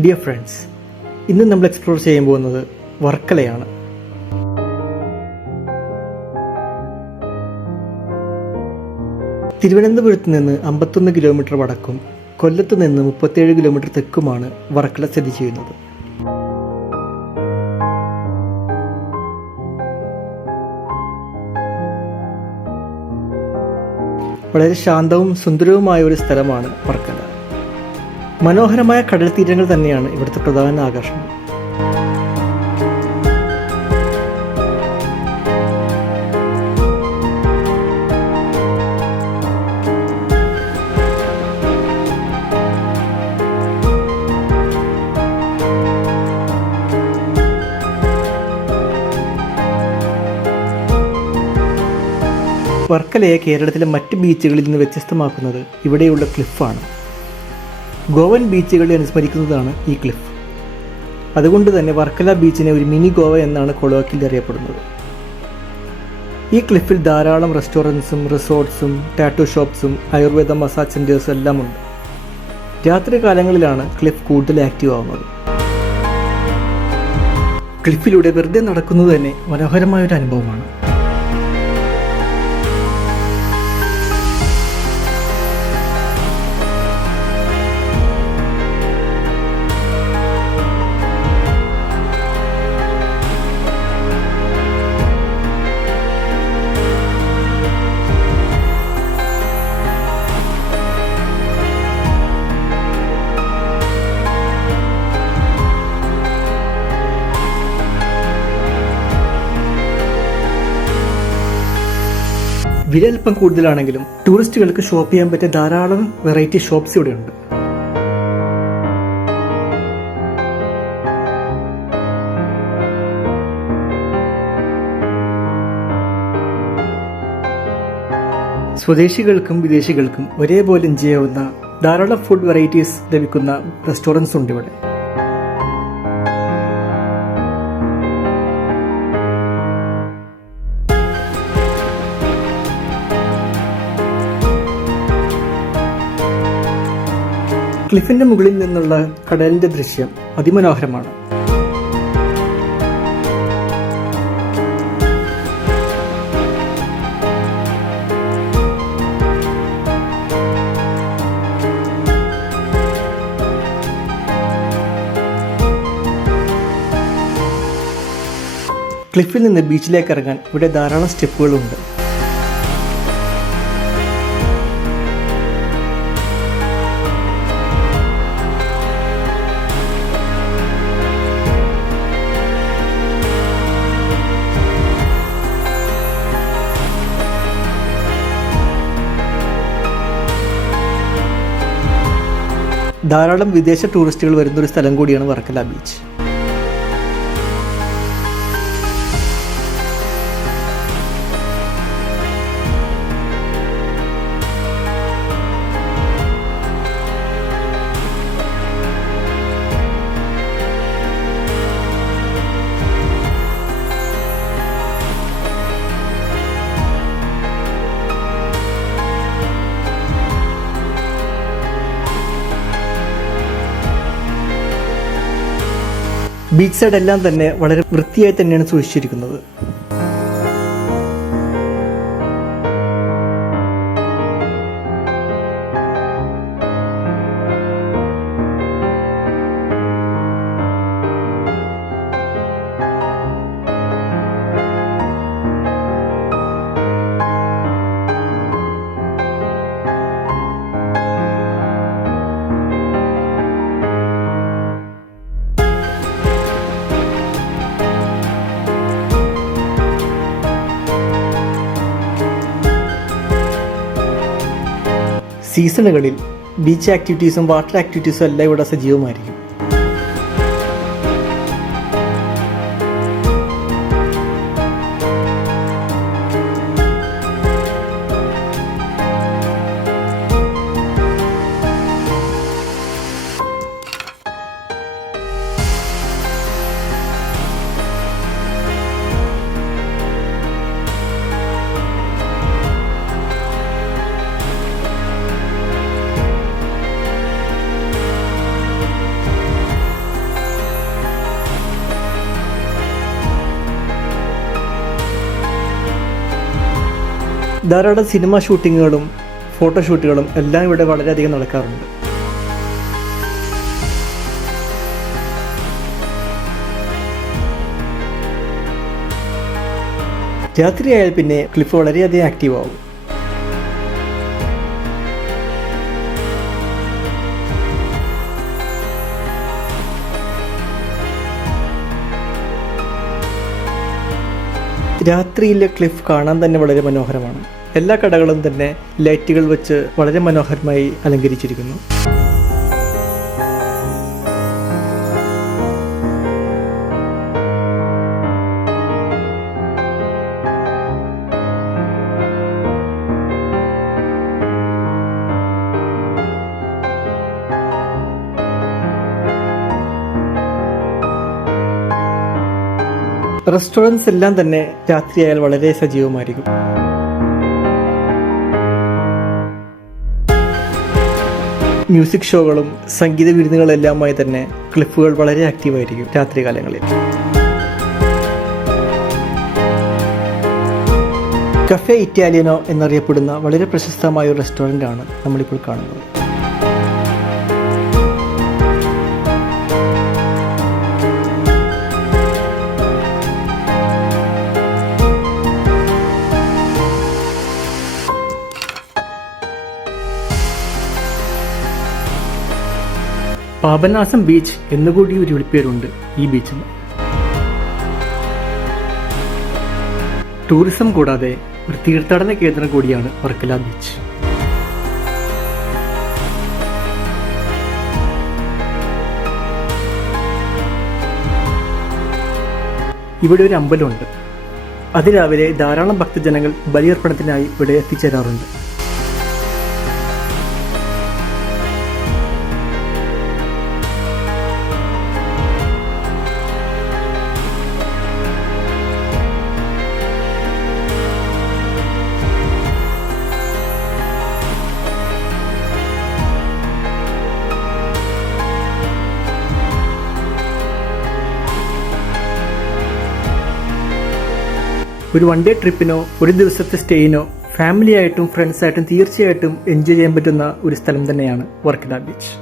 Dear friends, ഇന്ന് നമ്മൾ explore ചെയ്യാൻ പോകുന്നത് വർക്കലയാണ്. തിരുവനന്തപുരത്ത് നിന്ന് 51 കിലോമീറ്റർ വടക്കും കൊല്ലത്ത് നിന്ന് 37 കിലോമീറ്റർ തെക്കുമാണ് വർക്കല സ്ഥിതി ചെയ്യുന്നത്. വളരെ ശാന്തവും സുന്ദരവുമായ ഒരു സ്ഥലമാണ് വർക്കല. മനോഹരമായ കടൽ തീരങ്ങൾ തന്നെയാണ് ഇവിടുത്തെ പ്രധാന ആകർഷണം. വർക്കലയെ കേരളത്തിലെ മറ്റ് ബീച്ചുകളിൽ നിന്ന് വ്യത്യസ്തമാക്കുന്നത് ഇവിടെയുള്ള ക്ലിഫാണ്. ഗോവൻ ബീച്ചുകളെ അനുസ്മരിക്കുന്നതാണ് ഈ ക്ലിഫ്. അതുകൊണ്ട് തന്നെ വർക്കല ബീച്ചിനെ ഒരു മിനി ഗോവ എന്നാണ് കൊളോക്കിൽ അറിയപ്പെടുന്നത്. ഈ ക്ലിഫിൽ ധാരാളം റെസ്റ്റോറൻറ്റ്സും റിസോർട്ട്സും ടാറ്റൂ ഷോപ്സും ആയുർവേദ മസാജ് സെൻറ്റേഴ്സും എല്ലാം ഉണ്ട്. രാത്രി കാലങ്ങളിലാണ് ക്ലിഫ് കൂടുതൽ ആക്റ്റീവ് ആവുന്നത്. ക്ലിഫിലൂടെ വെറുതെ നടക്കുന്നത് തന്നെ മനോഹരമായൊരു അനുഭവമാണ്. വില അല്പം കൂടുതലാണെങ്കിലും ടൂറിസ്റ്റുകൾക്ക് ഷോപ്പ് ചെയ്യാൻ പറ്റിയ ധാരാളം വെറൈറ്റി ഷോപ്സ് ഇവിടെ ഉണ്ട്. സ്വദേശികൾക്കും വിദേശികൾക്കും ഒരേപോലെ എൻജോയ് ചെയ്യാവുന്ന ധാരാളം ഫുഡ് വെറൈറ്റീസ് ലഭിക്കുന്ന റെസ്റ്റോറൻറ്റ്സ് ഉണ്ട് ഇവിടെ. ക്ലിഫിന്റെ മുകളിൽ നിന്നുള്ള കടലിന്റെ ദൃശ്യം അതിമനോഹരമാണ്. ക്ലിഫിൽ നിന്ന് ബീച്ചിലേക്ക് ഇറങ്ങാൻ ഇവിടെ ധാരാളം സ്റ്റെപ്പുകളുണ്ട്. ധാരാളം വിദേശ ടൂറിസ്റ്റുകൾ വരുന്നൊരു സ്ഥലം കൂടിയാണ് വർക്കല ബീച്ച്. ബീച്ച് സൈഡ് എല്ലാം തന്നെ വളരെ വൃത്തിയായി തന്നെയാണ് സൂക്ഷിച്ചിരിക്കുന്നത്. സീസണുകളിൽ ബീച്ച് ആക്ടിവിറ്റീസും വാട്ടർ ആക്ടിവിറ്റീസും എല്ലാം ഇവിടെ സജീവമായിരിക്കും. ധാരാളം സിനിമ ഷൂട്ടിങ്ങുകളും ഫോട്ടോഷൂട്ടുകളും എല്ലാം ഇവിടെ വളരെയധികം നടക്കാറുണ്ട്. രാത്രിയായാൽ പിന്നെ ക്ലിഫ് വളരെയധികം ആക്റ്റീവ് ആവും. രാത്രിയിലെ ക്ലിഫ് കാണാൻ തന്നെ വളരെ മനോഹരമാണ്. എല്ലാ കടകളും തന്നെ ലൈറ്റുകൾ വെച്ച് വളരെ മനോഹരമായി അലങ്കരിച്ചിരിക്കുന്നു. റെസ്റ്റോറൻറ്റ്സ് എല്ലാം തന്നെ രാത്രിയായാൽ വളരെ സജീവമായിരിക്കും. മ്യൂസിക് ഷോകളും സംഗീത വിരുന്നുകളെല്ലാമായി തന്നെ ക്ലിഫുകൾ വളരെ ആക്റ്റീവായിരിക്കും രാത്രികാലങ്ങളിൽ. കഫേ ഇറ്റാലിയനോ എന്നറിയപ്പെടുന്ന വളരെ പ്രശസ്തമായ ഒരു റെസ്റ്റോറൻ്റ് ആണ് നമ്മളിപ്പോൾ കാണുന്നത്. പാപനാസം ബീച്ച് എന്നുകൂടി ഒരു വിളിപ്പേരുണ്ട് ഈ ബീച്ചിന്. ടൂറിസം കൂടാതെ ഒരു തീർത്ഥാടന കേന്ദ്രം കൂടിയാണ് വർക്കല ബീച്ച്. ഇവിടെ ഒരു അമ്പലമുണ്ട്. അതിരാവിലെ ധാരാളം ഭക്തജനങ്ങൾ ബലിയർപ്പണത്തിനായി ഇവിടെ എത്തിച്ചേരാറുണ്ട്. ഒരു വൺ ഡേ ട്രിപ്പിനോ ഒരു ദിവസത്തെ സ്റ്റേയിനോ ഫാമിലി ആയിട്ടും ഫ്രണ്ട്സായിട്ടും തീർച്ചയായിട്ടും എൻജോയ് ചെയ്യാൻ പറ്റുന്ന ഒരു സ്ഥലം തന്നെയാണ് വർക്കല ബീച്ച്.